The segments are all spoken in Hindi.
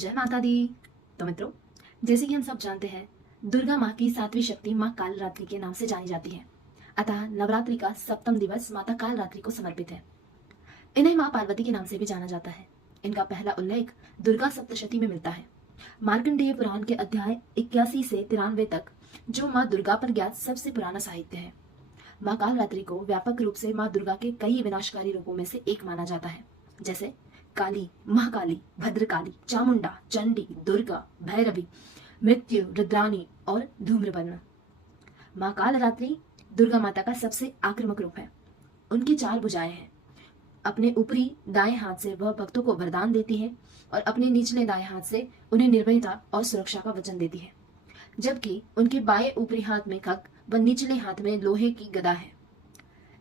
जय माता दी। तो मित्रों, जैसे कि हम सब जानते हैं, दुर्गा माँ की सातवीं शक्ति माँ कालरात्रि के नाम से जानी जाती है। अतः नवरात्रि का सप्तम दिवस माता कालरात्रि को समर्पित है। इन्हें माँ पार्वती के नाम से भी जाना जाता है। इनका पहला उल्लेख दुर्गा सप्तशती में मिलता है। मार्कंडेय पुराण के अध्याय 81 से 93 तक, जो माँ दुर्गा पर ज्ञात सबसे पुराना साहित्य है। माँ कालरात्रि को व्यापक रूप से माँ दुर्गा के कई विनाशकारी रूपों में से एक माना जाता है, जैसे काली, महाकाली, भद्रकाली, चामुंडा, चंडी, दुर्गा, भैरवी, मृत्यु, रुद्रानी और धूम्रवर्ण। माँ कालरात्रि दुर्गा माता का सबसे आक्रामक रूप है। उनकी 4 भुजाएं हैं। अपने ऊपरी दाएं हाथ से वह भक्तों को वरदान देती है और अपने निचले दाएं हाथ से उन्हें निर्भयता और सुरक्षा का वचन देती है, जबकि उनके बाएं ऊपरी हाथ में खग व निचले हाथ में लोहे की गदा है।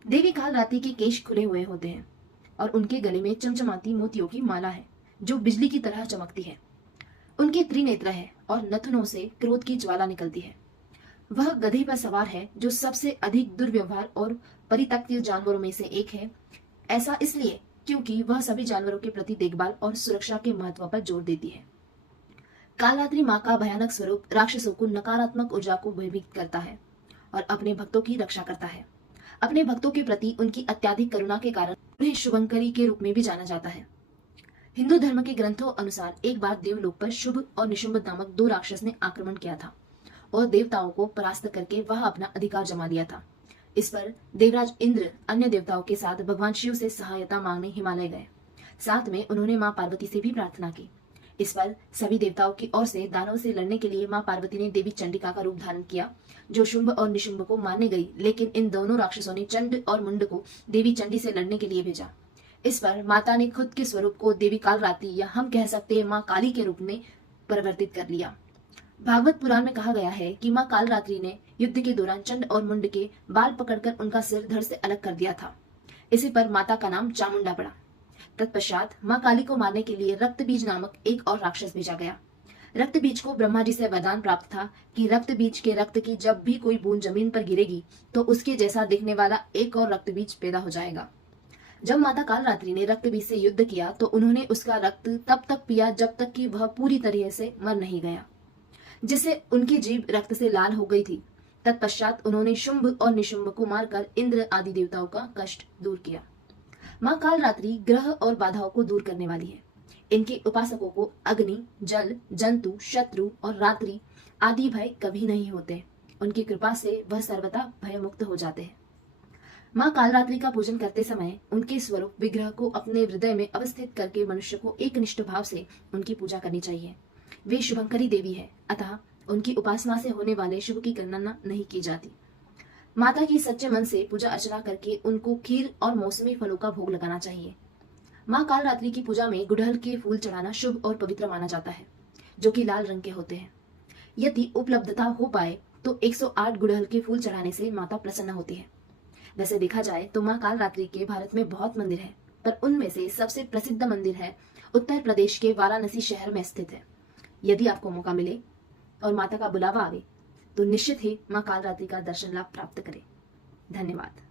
देवी कालरात्रि के केश खुले हुए होते हैं और उनके गले में चमचमाती मोतियों की माला है, जो बिजली की तरह चमकती है। उनके त्रिनेत्र है और नथनों से क्रोध की ज्वाला निकलती है। वह गधे पर सवार है, जो सबसे अधिक दुर्व्यवहार और परित्यक्त जानवरों में से एक है। ऐसा इसलिए क्योंकि वह सभी जानवरों के प्रति देखभाल और सुरक्षा के महत्व पर जोर देती है। कालरात्रि माँ का भयानक स्वरूप राक्षसों को नकारात्मक ऊर्जा को भयभीत करता है और अपने भक्तों की रक्षा करता है। अपने भक्तों के प्रति उनकी अत्यधिक करुणा के कारण उन्हें शुभंकरी के रूप में भी जाना जाता है। हिंदू धर्म के ग्रंथों अनुसार एक बार देवलोक पर शुभ और निशुंभ नामक 2 राक्षस ने आक्रमण किया था और देवताओं को परास्त करके वह अपना अधिकार जमा लिया था। इस पर देवराज इंद्र अन्य देवताओं के साथ भगवान शिव से सहायता मांगने हिमालय गए। साथ में उन्होंने माँ पार्वती से भी प्रार्थना की। इस पर सभी देवताओं की ओर से दानव से लड़ने के लिए माँ पार्वती ने देवी चंडिका का रूप धारण किया, जो शुंभ और निशुंभ को मारने गई। लेकिन इन दोनों राक्षसों ने चंड और मुंड को देवी चंडी से लड़ने के लिए भेजा। इस पर माता ने खुद के स्वरूप को देवी कालरात्रि, या हम कह सकते हैं माँ काली के रूप में परिवर्तित कर लिया। भागवत पुराण में कहा गया है कि माँ कालरात्रि ने युद्ध के दौरान चंड और मुंड के बाल पकड़कर उनका सिर धड़ से अलग कर दिया था। इसी पर माता का नाम चामुंडा पड़ा। तत्पश्चात माँ काली को मारने के लिए रक्तबीज नामक एक और राक्षस भेजा गया। रक्तबीज को ब्रह्मा जी से वरदान प्राप्त था कि रक्तबीज के रक्त की जब भी कोई बूंद जमीन पर गिरेगी तो उसके जैसा दिखने वाला एक और रक्तबीज पैदा हो जाएगा। जब माता कालरात्रि ने रक्तबीज से युद्ध किया तो उन्होंने उसका रक्त तब तक पिया जब तक कि वह पूरी तरह से मर नहीं गया, जिससे उनकी जीभ रक्त से लाल हो गई थी। तत्पश्चात उन्होंने शुंभ और निशुंभ को मारकर इंद्र आदि देवताओं का कष्ट दूर किया। माँ कालरात्रि ग्रह और बाधाओं को दूर करने वाली है। इनके उपासकों को अग्नि, जल, जंतु, शत्रु और रात्रि आदि भय कभी नहीं होते। उनकी कृपा से वह सर्वदा भय मुक्त हो जाते हैं। माँ कालरात्रि का पूजन करते समय उनके स्वरूप विग्रह को अपने हृदय में अवस्थित करके मनुष्य को एक निष्ठ भाव से उनकी पूजा करनी चाहिए। वे शुभंकरी देवी है, अतः उनकी उपासना से होने वाले शुभ की गणना नहीं की जाती। माता की सच्चे मन से पूजा अर्चना करके उनको खीर और मौसमी फलों का भोग लगाना चाहिए। माँ कालरात्रि की पूजा में गुड़हल के फूल चढ़ाना शुभ और पवित्र माना जाता है, जो कि लाल रंग के होते हैं। यदि उपलब्धता हो पाए तो 108 गुड़हल के फूल चढ़ाने से माता प्रसन्न होती है। वैसे देखा जाए तो माँ कालरात्रि के भारत में बहुत मंदिर है, पर उनमें से सबसे प्रसिद्ध मंदिर है उत्तर प्रदेश के वाराणसी शहर में स्थित है। यदि आपको मौका मिले और माता का बुलावा आवे तो निश्चित ही माँ कालरात्रि का दर्शन लाभ प्राप्त करें। धन्यवाद।